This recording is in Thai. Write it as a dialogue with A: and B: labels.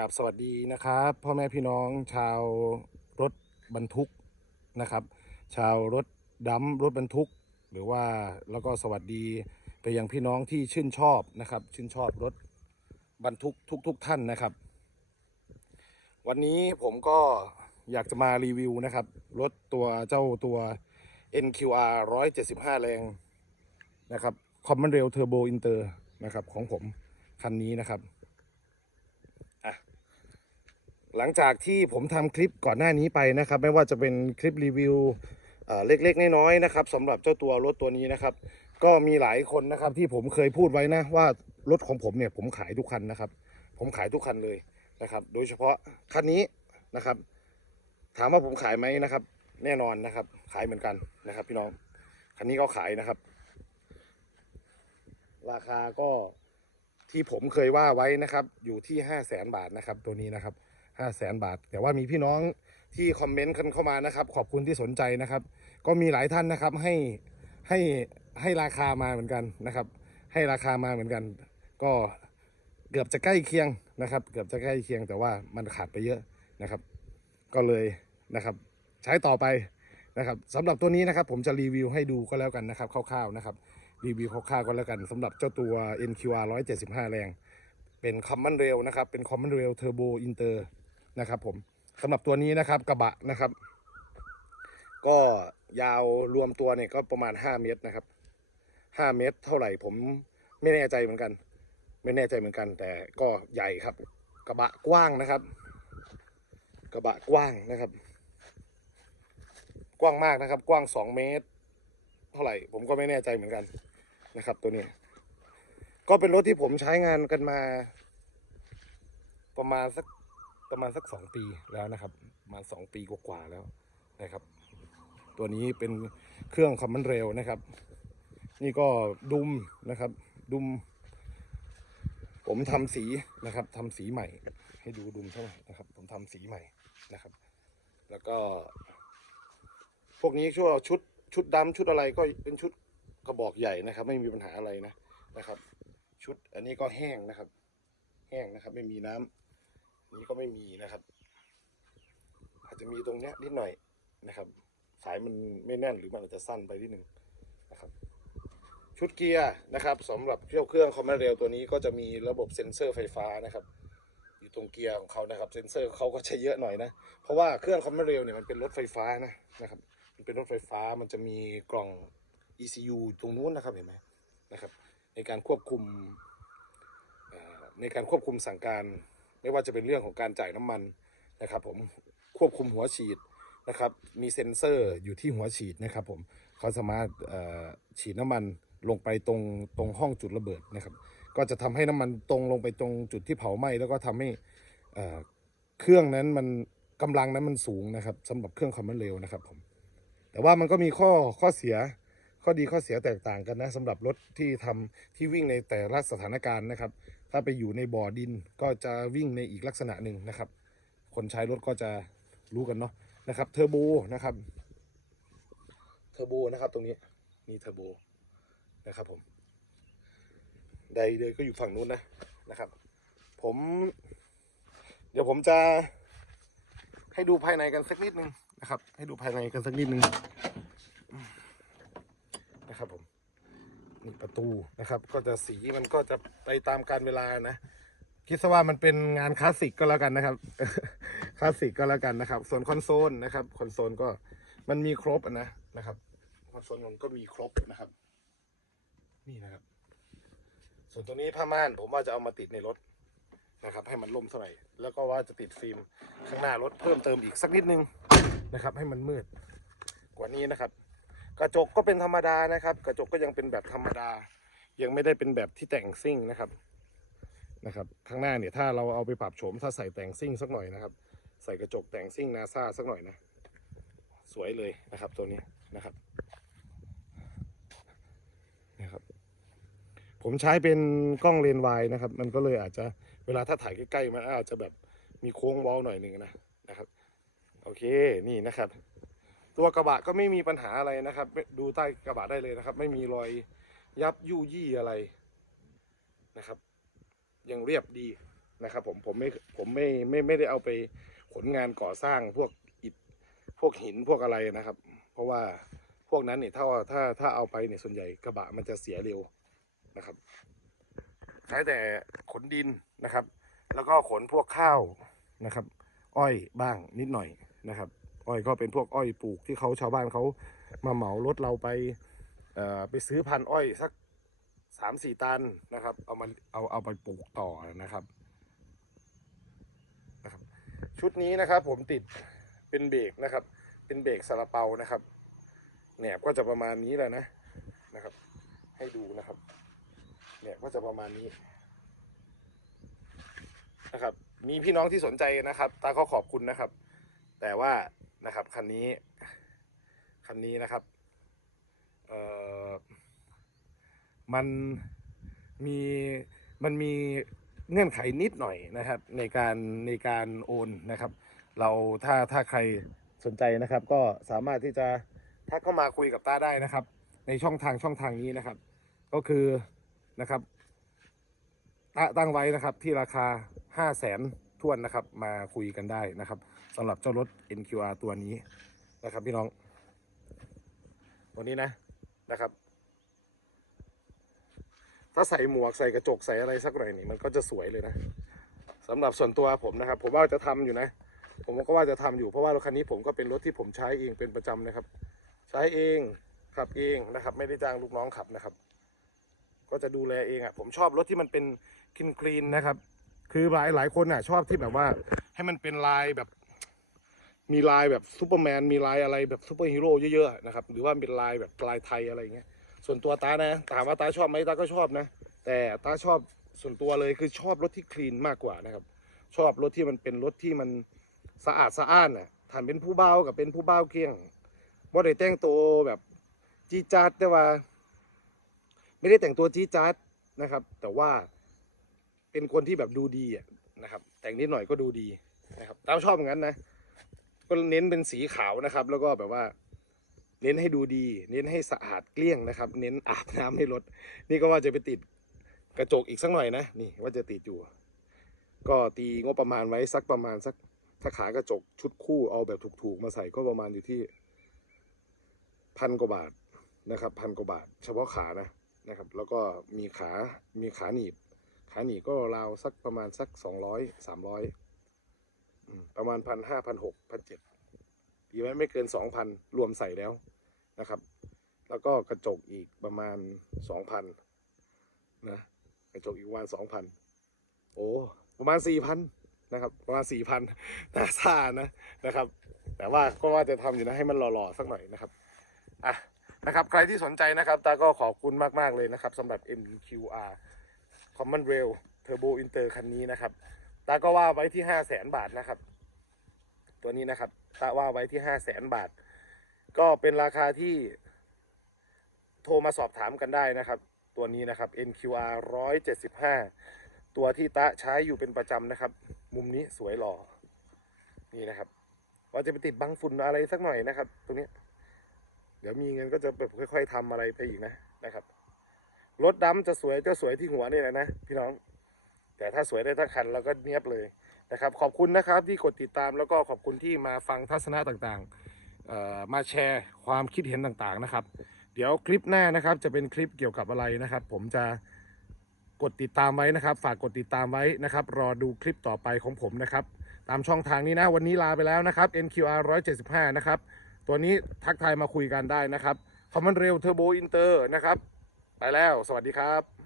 A: กราบสวัสดีนะครับพ่อแม่พี่น้องชาวรถบรรทุกนะครับ ชาวรถดำรถบรรทุก หรือว่าแล้วก็สวัสดีไปยังพี่น้องที่ชื่นชอบนะครับ ชื่นชอบรถบรรทุกทุกๆทท่านนะครับ วันนี้ผมก็อยากจะมารีวิวนะครับ รถตัวเจ้าตัว NQR 175 แรงนะครับ Common Rail Turbo Inter นะครับของผมคันนี้นะครับ หลังจากที่ผมทำคลิปก่อนหน้านี้ไปนะครับ ไม่ว่าจะเป็นคลิปรีวิวเอ่อเล็กๆน้อยๆนะครับสำหรับเจ้าตัวรถตัวนี้นะครับ ก็มีหลายคนนะครับที่ผมเคยพูดไว้นะว่ารถของผมเนี่ยผมขายทุกคันนะครับ ผมขายทุกคันเลยนะครับ โดยเฉพาะคันนี้นะครับ ถามว่าผมขายไหมนะครับ แน่นอนนะครับ ขายเหมือนกันนะครับ พี่น้องคันนี้ก็ขายนะครับ ราคาก็ที่ผมเคยว่าไว้นะครับ อยู่ที่ห้าแสนบาทนะครับ ตัวนี้นะครับ ห้าแสนบาท แต่ว่ามีพี่น้องที่คอมเมนต์กันเข้ามานะครับ ขอบคุณที่สนใจนะครับ ก็มีหลายท่านนะครับให้ให้ให้ราคามาเหมือนกันนะครับ ให้ราคามาเหมือนกัน ก็เกือบจะใกล้เคียงนะครับ เกือบจะใกล้เคียงแต่ว่ามันขาดไปเยอะนะครับ ก็เลยนะครับ ใช้ต่อไปนะครับสำหรับตัวนี้นะครับ ผมจะรีวิวให้ดูก็แล้วกันนะครับคร่าวๆนะครับรีวิวคร่าวๆก็แล้วกันสำหรับเจ้าตัว NQR 175 แรง เป็น Common Rail นะครับ เป็น Common Rail Turbo Inter น นะครับผมสำหรับตัวนี้นะครับกระบะนะครับ ก็ยาวรวมตัวเนี่ยก็ประมาณ 5 เมตรนะครับ 5 เมตรเท่าไหร่ผมไม่แน่ใจเหมือนกัน ไม่แน่ใจเหมือนกัน แต่ก็ใหญ่ครับ กระบะกว้างนะครับ กระบะกว้างนะครับ กว้างมากนะครับ กว้าง 2 เมตร เท่าไหร่ผมก็ไม่แน่ใจเหมือนกันนะครับ ตัวนี้ ก็เป็นรถที่ผมใช้งานกันมา ประมาณสัก ประมาณสักสองปีแล้วนะครับประมาณสองปีกว่าๆแล้วนะครับ ตัวนี้เป็นเครื่องคอมมันเร็วนะครับ นี่ก็ดุมนะครับ ดุม ผมทำสีนะครับทำสีใหม่ ให้ดูดุมเท่าไหร่นะครับ ผมทำสีใหม่นะครับ แล้วก็ พวกนี้ช่วชุดชุดดำชุดอะไรก็เป็นชุดกระบอกใหญ่นะครับ ไม่มีปัญหาอะไรนะนะครับ ชุดอันนี้ก็แห้งนะครับ แห้งนะครับ ไม่มีน้ำอั นี้ก็ไม่มีนะครับ อาจจะมีตรงเนี้ยนิดหน่อยนะครับ สายมันไม่แน่นหรือมันอาจจะสั้นไปนิดนึงนะครับ ชุดเกียร์นะครับสำหรับเครื่องเครื่องคอมมานเรลตัวนี้ก็จะมีระบบเซ็นเซอร์ไฟฟ้านะครับ อยู่ตรงเกียร์ของเขานะครับ เซ็นเซอร์เขาก็ใช้เยอะหน่อยนะ เพราะว่าเครื่องคอมมานเรลเนี่ยมันเป็นรถไฟฟ้านะนะครับมันเป็นรถไฟฟ้ามันจะมีกล่อง ECU ตรงนู้นนะครับเห็นไหมนะครับ ในการควบคุมในการควบคุมสั่งการ ไม่ว่าจะเป็นเรื่องของการจ่ายน้ำมันนะครับ ผมควบคุมหัวฉีดนะครับ มีเซ็นเซอร์อยู่ที่หัวฉีดนะครับ ผมเขาสามารถฉีดน้ำมันลงไปตรงตรงห้องจุดระเบิดนะครับ ก็จะทำให้น้ำมันตรงลงไปตรงจุดที่เผาไหม้แล้วก็ทำให้เครื่องนั้นมันกำลังนั้นมันสูงนะครับสำหรับเครื่องคอมมเร็วนะครับผมแต่ว่ามันก็มีข้อข้อเสีย ข้อดีข้อเสียแตกต่างกันนะสำหรับรถที่ทำที่วิ่งในแต่ละสถานการณ์นะครับ ถ้าไปอยู่ในบ่อดินก็จะวิ่งในอีกลักษณะหนึ่งนะครับ คนใช้รถก็จะรู้กันเนาะนะครับเทอร์โบนะครับเทอร์โบนะครับตรงนี้มีเทอร์โบนะครับผมใดเลยก็อยู่ฝั่งนู้นนะนะครับ ผม เดี๋ยวผมจะให้ดูภายในกันสักนิดนึงนะครับ ให้ดูภายในกันสักนิดนึง นะครับผมนี่ประตูนะครับ ก็จะสีมันก็จะไปตามการเวลานะคิดซะว่ามันเป็นงานคลาสสิกก็แล้วกันนะครับคลาสสิกก็แล้วกันนะครับ ส่วนคอนโซลนะครับคอนโซลก็มันมีครบนะนะครับคอนโซลมันก็มีครบนะครับ นี่นะครับ ส่วนตัวนี้ผ้าม่านผมว่าจะเอามาติดในรถนะครับ ให้มันล่มเท่าไหร่แล้วก็ว่าจะติดฟิล์มข้างหน้ารถเพิ่มเติมอีกสักนิดนึงนะครับ ให้มันมืดกว่านี้นะครับ กระจกก็เป็นธรรมดานะครับ กระจกก็ยังเป็นแบบธรรมดา ยังไม่ได้เป็นแบบที่แต่งซิ่งนะครับนะครับ ข้างหน้าเนี่ยถ้าเราเอาไปปรับโฉมถ้าใส่แต่งซิ่งสักหน่อยนะครับ ใส่กระจกแต่งซิ่งนาซาสักหน่อยนะ สวยเลยนะครับตัวนี้นะครับนะครับ ผมใช้เป็นกล้องเลนส์วายนะครับ มันก็เลยอาจจะเวลาถ้าถ่ายใกล้ๆมันอาจจะแบบมีโค้งว้าหน่อยหนึ่งนะนะครับ โอเคนี่นะครับ ตัวกระบะก็ไม่มีปัญหาอะไรนะครับ ดูใต้กระบะได้เลยนะครับ ไม่มีรอยยับยุยี่อะไรนะครับ ยังเรียบดีนะครับ ผมผมไม่ผมไม่ไม่ไม่ได้เอาไปขนงานก่อสร้างพวกอิฐพวกหินพวกอะไรนะครับ เพราะว่าพวกนั้นเนี่ยถ้าถ้าถ้าเอาไปเนี่ยส่วนใหญ่กระบะมันจะเสียเร็วนะครับใช้แต่ขนดินนะครับ แล้วก็ขนพวกข้าวนะครับ อ้อยบ้างนิดหน่อยนะครับ อ้อยก็เป็นพวกอ้อยปลูกที่เขาชาวบ้านเขามาเหมารถเราไปไปซื้อพันอ้อยสักสามสี่ตันนะครับ เอามาเอาเอาไปปลูกต่อนะครับนะครับ ชุดนี้นะครับ ผมติดเป็นเบรกนะครับ เป็นเบรกซาลาเปานะครับแหนบก็จะประมาณนี้แหละนะนะครับ ให้ดูนะครับแหนบก็จะประมาณนี้นะครับ มีพี่น้องที่สนใจนะครับตาก็ขอบคุณนะครับ แต่ว่า นะครับคันนี้คันนี้นะครับเอ่อมันมีมันมีเงื่อนไขนิดหน่อยนะครับ ในการในการโอนนะครับ เราถ้าถ้าใครสนใจนะครับ ก็สามารถที่จะทักเข้ามาคุยกับตาได้นะครับ ในช่องทางช่องทางนี้นะครับ ก็คือนะครับตาตั้งไว้นะครับที่ราคา 5 0 0แสนทวนนะครับ มาคุยกันได้นะครับ สำหรับเจ้ารถ NQR ตัวนี้นะครับพี่น้อง ตัวนี้นะนะครับ ถ้าใส่หมวกใส่กระจกใส่อะไรสักหน่อยนี่มันก็จะสวยเลยนะสำหรับส่วนตัวผมนะครับ ผมว่าจะทำอยู่นะ ผมก็ว่าจะทำอยู่เพราะว่ารถคันนี้ผมก็เป็นรถที่ผมใช้เองเป็นประจำนะครับ ใช้เองขับเองนะครับ ไม่ได้จ้างลูกน้องขับนะครับ ก็จะดูแลเองอะ ผมชอบรถที่มันเป็นคลีนคลีนนะครับ คือหลายหลายคนอะ ชอบที่แบบว่าให้มันเป็นลายแบบ มีลายแบบซูเปอร์แมนมีลายอะไรแบบซูเปอร์ฮีโร่เยอะๆนะครับหรือว่าเป็นลายแบบลายไทยอะไรเงี้ยส่วนตัวตานะถามว่าตาชอบไหมตาก็ชอบนะ แต่ตาชอบส่วนตัวเลยคือชอบรถที่คลีนมากกว่านะครับ ชอบรถที่มันเป็นรถที่มันสะอาดสะอ้านน่ะฐานเป็นผู้เบากับเป็นผู้เบาเกี้ยงว่าได้แต่งตัวแบบจีจัดแต่ว่า ไม่ได้แต่งตัวจีจัดนะครับ แต่ว่าเป็นคนที่แบบดูดีอะนะครับ แต่งนิดหน่อยก็ดูดีนะครับตามชอบอย่างนั้นนะ ก็เน้นเป็นสีขาวนะครับ แล้วก็แบบว่า เน้นให้ดูดี เน้นให้สะอาดเกลี้ยงนะครับ เน้นอาบน้ำให้รถ นี่ก็ว่าจะไปติดกระจกอีกสักหน่อยนะ นี่ว่าจะติดอยู่ ก็ตีงบประมาณไว้สักประมาณสัก ถ้าขากระจกชุดคู่เอาแบบถูกๆมาใส่ก็ประมาณอยู่ที่พันกว่าบาทนะครับพันกว่าบาท เฉพาะขานะนะครับ แล้วก็มีขา มีขาหนีบ ขาหนีบก็ราวสักประมาณสักสองร้อยสามร้อย ประมาณพันห้าพันหกพันเจ็ดดีไหมไม่เกินสองพันรวมใส่แล้วนะครับ แล้วก็กระจกอีกประมาณสองพันนะกระจกอีกประมาณสองพันโอ้ประมาณสี่พันนะครับ ประมาณสี่พันน่าซ่านะนะครับ แต่ว่าก็ว่าจะทำอยู่นะให้มันหล่อๆสักหน่อยนะครับอะนะครับ ใครที่สนใจนะครับตาก็ขอบคุณมากๆเลยนะครับสำหรับ MQR Common Rail Turbo Inter คันนี้นะครับตาก็ว่าไว้ที่ห้าแสนบาทนะครับ ตัวนี้นะครับตาว่าไว้ที่ห้าแสนบาท ก็เป็นราคาที่โทรมาสอบถามกันได้นะครับ ตัวนี้นะครับ NQR 175 ตัวที่ตะใช้อยู่เป็นประจำนะครับ มุมนี้สวยหล่อนี่นะครับว่าจะไปติดบังฝุ่นอะไรสักหน่อยนะครับ ตรงนี้ เดี๋ยวมีเงินก็จะแบบค่อย ๆทำอะไรไปอีกนะนะครับรถดำจะสวยจะสวยที่หัวนี่แหละนะพี่น้อง แต่ถ้าสวยได้ทั้งคันเราก็เนียบเลย นะครับ ขอบคุณนะครับที่กดติดตามแล้วก็ขอบคุณที่มาฟังทัศนะต่างๆ มาแชร์ความคิดเห็นต่างๆนะครับ เดี๋ยวคลิปหน้านะครับจะเป็นคลิปเกี่ยวกับอะไรนะครับ ผมจะกดติดตามไว้นะครับ ฝากกดติดตามไว้นะครับ รอดูคลิปต่อไปของผมนะครับ ตามช่องทางนี้นะ วันนี้ลาไปแล้วนะครับ NQR 175 นะครับ ตัวนี้ทักทายมาคุยกันได้นะครับคอมมอนเรลเทอร์โบอินเตอร์นะครับ ไปแล้ว สวัสดีครับ